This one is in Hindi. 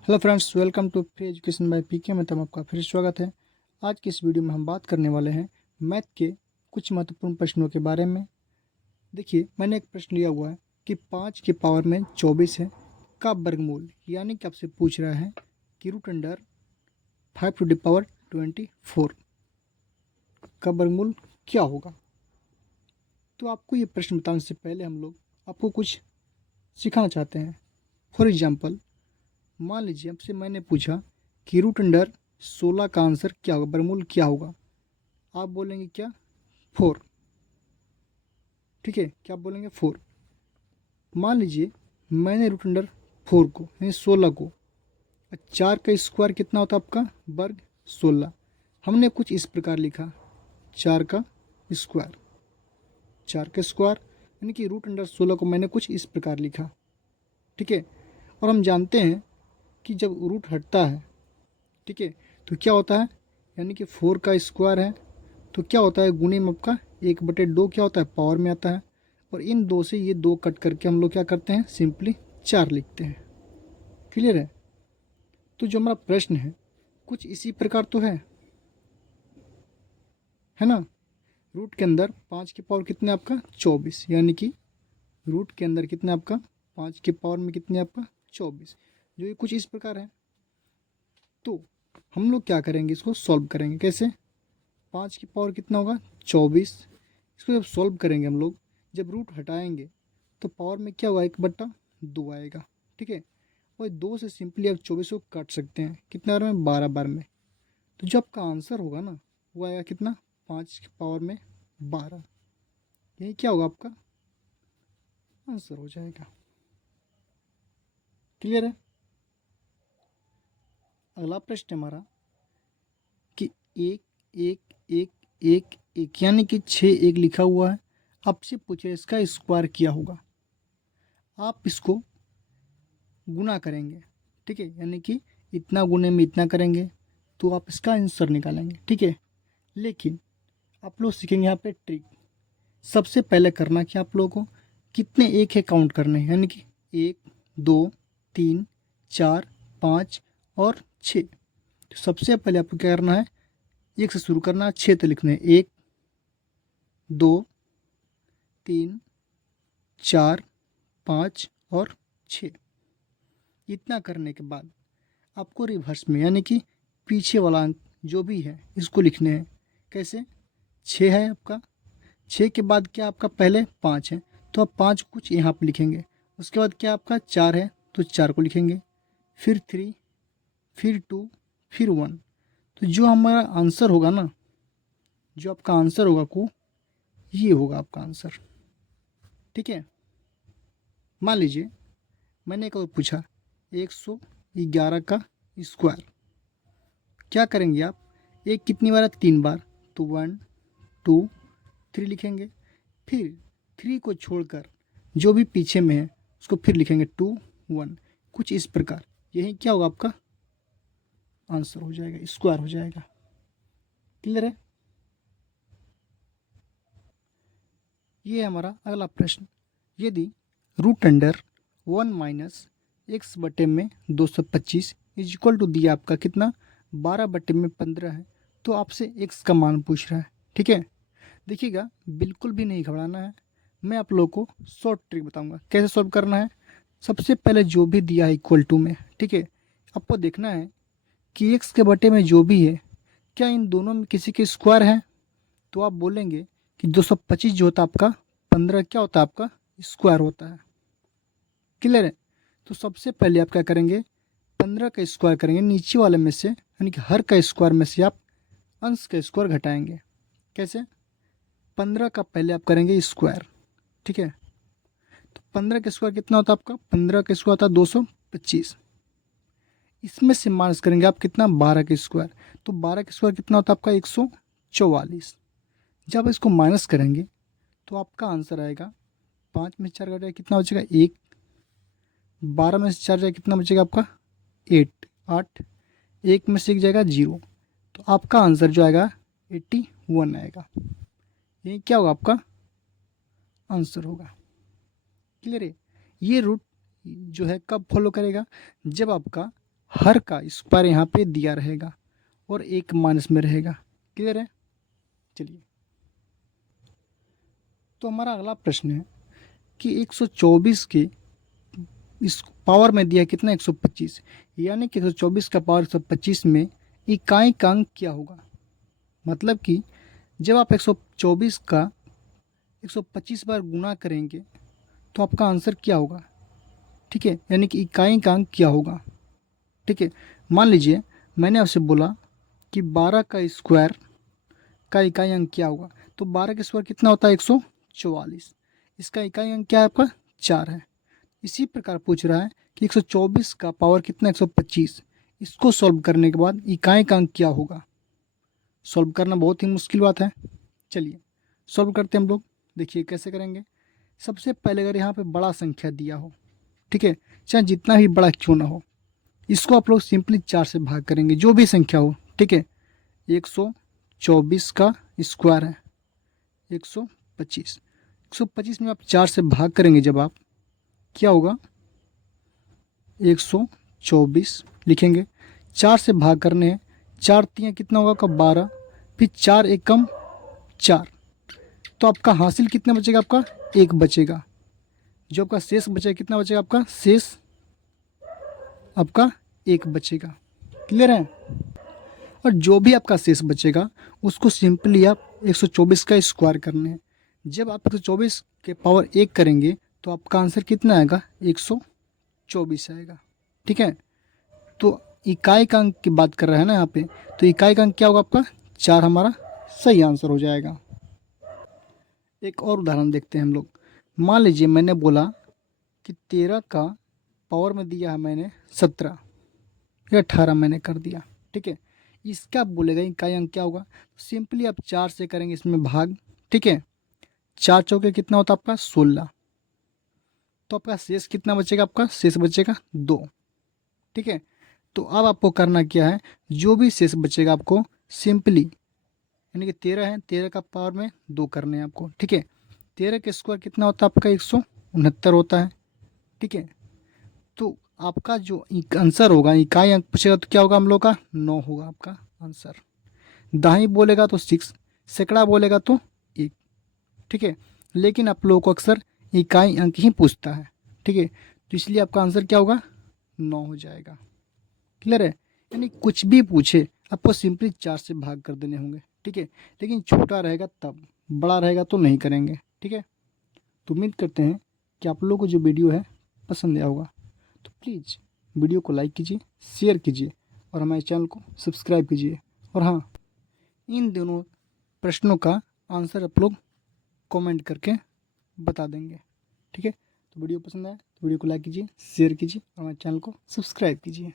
Hello friends, welcome to free education by PK में आपका फिर स्वागत है। आज की इस वीडियो में हम बात करने वाले हैं मैथ के कुछ महत्वपूर्ण प्रश्नों के बारे में। देखिए, मैंने एक प्रश्न लिया हुआ है कि 5 की पावर में 24 है का वर्गमूल, यानी कि आपसे पूछ रहा है कि root under 5 to the power 24 का वर्गमूल क्या होगा। तो आपको ये प्रश्न बताने से पहले हम लोग आपको कुछ सिखाना चाहते हैं। फॉर एग्जाम्पल, मान लीजिए आपसे मैंने पूछा कि रूट अंडर 16 का आंसर क्या होगा, वर्गमूल क्या होगा। आप बोलेंगे क्या? 4। ठीक है, क्या आप बोलेंगे? 4। मान लीजिए मैंने रूट अंडर 4 को यानी 16 को, 4 का स्क्वायर कितना होता है आपका? वर्ग 16। हमने कुछ इस प्रकार लिखा, 4 का स्क्वायर, 4 का स्क्वायर यानी कि रूट अंडर 16 को मैंने कुछ इस प्रकार लिखा। ठीक है, और हम जानते हैं कि जब रूट हटता है, ठीक है, तो क्या होता है, यानी कि 4 का स्क्वायर है तो क्या होता है, गुणे में आपका 1/2 क्या होता है, पावर में आता है। और इन दो से ये 2 कट करके हम लोग क्या करते हैं, सिंपली 4 लिखते हैं। क्लियर है? तो जो हमारा प्रश्न है कुछ इसी प्रकार तो है ना। रूट के अंदर 5 की पावर कितने आपका? 24, यानी कि रूट के अंदर कितने आपका? 5 की पावर में कितने आपका? 24। जो ये कुछ इस प्रकार है, तो हम लोग क्या करेंगे, इसको सॉल्व करेंगे। कैसे? 5 की पावर कितना होगा? 24। इसको जब सॉल्व करेंगे हम लोग, जब रूट हटाएंगे तो पावर में क्या होगा, 1/2 आएगा। ठीक है, और 2 से सिंपली आप 24 को काट सकते हैं, कितने बार में? 12 बार में। तो जो आपका आंसर होगा ना, वो आएगा कितना? 5 की पावर में 12। यही क्या होगा, आपका आंसर हो जाएगा। क्लियर है? अगला प्रश्न हमारा कि एक एक एक एक एक यानी कि 6 एक लिखा हुआ है। आपसे पूछे इसका स्क्वायर क्या होगा। आप इसको गुना करेंगे, ठीक है, यानी कि इतना गुने में इतना करेंगे तो आप इसका आंसर निकालेंगे। ठीक है, लेकिन आप लोग सीखेंगे यहाँ पे ट्रिक। सबसे पहले करना क्या आप लोगों को, कितने एक है काउंट करने हैं, यानी कि 1 2 3 4 5 और 6। तो सबसे पहले आपको क्या करना है, 1 से शुरू करना है, 6 तो लिखने हैं। 1 2 3 4 5 और 6। इतना करने के बाद आपको रिवर्स में, यानी कि पीछे वाला अंक जो भी है इसको लिखने हैं। कैसे? 6 है आपका, 6 के बाद क्या आपका? पहले 5 है तो आप 5 कुछ यहाँ पर लिखेंगे। उसके बाद क्या आपका? 4 है तो 4 को लिखेंगे, फिर 3, फिर 2, फिर 1। तो जो हमारा आंसर होगा ना, जो आपका आंसर होगा को, ये होगा आपका आंसर। ठीक है, मान लीजिए मैंने एक और पूछा, 111 का स्क्वायर। क्या करेंगे आप? एक कितनी बार है? 3 बार। तो 1 2 3 लिखेंगे, फिर 3 को छोड़कर जो भी पीछे में है उसको फिर लिखेंगे 2 1, कुछ इस प्रकार। यही क्या होगा, आपका आंसर हो जाएगा, स्क्वायर हो जाएगा। क्लियर है? ये है हमारा अगला प्रश्न। यदि रूट अंडर 1 माइनस एक्स बटे में 225 इज इक्वल टू दिया आपका कितना? 12 बटे में 15 है, तो आपसे एक्स का मान पूछ रहा है। ठीक है, देखिएगा, बिल्कुल भी नहीं घबराना है। मैं आप लोगों को शॉर्ट ट्रिक बताऊंगा कैसे सॉल्व करना है। सबसे पहले जो भी दिया है इक्वल टू में, ठीक है, आपको देखना है कि एक्स के बटे में जो भी है क्या इन दोनों में किसी के स्क्वायर है। तो आप बोलेंगे कि 225 जो होता है आपका, 15 क्या होता है आपका? स्क्वायर होता है। क्लियर है? तो सबसे पहले आप क्या करेंगे, 15 का स्क्वायर करेंगे नीचे वाले में से, यानी कि हर का स्क्वायर में से आप अंश का स्क्वायर घटाएंगे। कैसे? 15 का पहले आप करेंगे स्क्वायर। ठीक है, तो 15 का स्क्वायर कितना होता है आपका? 15 का स्क्वायर होता है 225। इसमें से माइनस करेंगे आप कितना? 12 का स्क्वायर। तो 12 का स्क्वायर कितना होता है आपका? 144। जब इसको माइनस करेंगे तो आपका आंसर आएगा, 5 में 4 घटाए कितना बचेगा? 1। 12 में से 4 जाए कितना बचेगा आपका? 8 8। 1 में से 1 जाएगा 0। तो आपका आंसर जो आएगा 81 आएगा। ये क्या होगा, आपका आंसर होगा। क्लियर है? ये रूट जो है कब फॉलो करेगा? जब आपका हर का स्क्वायर यहाँ पे दिया रहेगा और एक माइनस में रहेगा। क्लियर है? चलिए, तो हमारा अगला प्रश्न है कि 124 के इस पावर में दिया कितना 125, यानी कि 124 का पावर 125 में इकाई का अंक क्या होगा। मतलब कि जब आप 124 का 125 बार गुना करेंगे तो आपका आंसर क्या होगा। ठीक है, यानी कि इकाई का अंक क्या होगा। ठीक है, मान लीजिए मैंने आपसे बोला कि 12 का स्क्वायर का इकाई अंक क्या होगा, तो 12 का स्क्वायर कितना होता है 144, इसका इकाई अंक क्या है आपका 4 है। इसी प्रकार पूछ रहा है कि 124 का पावर कितना 125, इसको सॉल्व करने के बाद इकाई का अंक क्या होगा। सॉल्व करना बहुत ही मुश्किल बात है। चलिए सॉल्व करते हैं हम लोग। देखिए कैसे करेंगे। सबसे पहले अगर यहाँ पे बड़ा संख्या दिया हो, ठीक है, चाहे जितना भी बड़ा क्यों ना हो, इसको आप लोग सिंपली 4 से भाग करेंगे, जो भी संख्या हो। ठीक है, 124 का स्क्वायर है 125, 125 में आप 4 से भाग करेंगे जब आप, क्या होगा 124 लिखेंगे, 4 से भाग करने हैं, 4 तियाँ कितना होगा आपका 12, फिर 4 एकम 4, तो आपका हासिल कितना बचेगा आपका 1 बचेगा। जो आपका शेष बचेगा कितना बचेगा आपका शेष आपका 1 बचेगा। क्लियर है? और जो भी आपका शेष बचेगा उसको सिंपली आप 124 का स्क्वायर करने हैं। जब आप 124 के पावर 1 करेंगे तो आपका आंसर कितना आएगा 124 आएगा। ठीक है, तो इकाई का अंक की बात कर रहा है ना यहाँ पे, तो इकाई का अंक क्या होगा आपका 4, हमारा सही आंसर हो जाएगा। एक और उदाहरण देखते हैं हम लोग। मान लीजिए मैंने बोला कि 13 का पावर में दिया है मैंने 17 या 18 मैंने कर दिया। ठीक है, इसका बोलेगा इकाई अंक क्या होगा, सिंपली आप 4 से करेंगे इसमें भाग। ठीक है, 4 चौके कितना होता है आपका 16, तो आपका शेष कितना बचेगा, आपका शेष बचेगा 2। ठीक है, तो अब आपको करना क्या है, जो भी शेष बचेगा आपको सिंपली, यानी कि 13 है, 13 का पावर में 2 करने हैं आपको। ठीक है, 13 का स्क्वायर कितना होता है आपका 169 होता है। ठीक है, तो आपका जो आंसर होगा, इकाई अंक पूछेगा तो क्या होगा हम लोग का 9 होगा आपका आंसर। दाई बोलेगा तो 6, सैकड़ा बोलेगा तो 1। ठीक है, लेकिन आप लोगों को अक्सर इकाई अंक ही पूछता है। ठीक है, तो इसलिए आपका आंसर क्या होगा 9 हो जाएगा। क्लियर है? यानी कुछ भी पूछे आपको सिंपली 4 से भाग कर देने होंगे। ठीक है, लेकिन छोटा रहेगा तब, बड़ा रहेगा तो नहीं करेंगे। ठीक है, तो उम्मीद करते हैं कि आप लोगों को जो वीडियो है पसंद आया होगा। तो प्लीज़ वीडियो को लाइक कीजिए, शेयर कीजिए और हमारे चैनल को सब्सक्राइब कीजिए। और हाँ, इन दोनों प्रश्नों का आंसर आप लोग कमेंट करके बता देंगे। ठीक है, तो वीडियो पसंद आए तो वीडियो को लाइक कीजिए, शेयर कीजिए और हमारे चैनल को सब्सक्राइब कीजिए।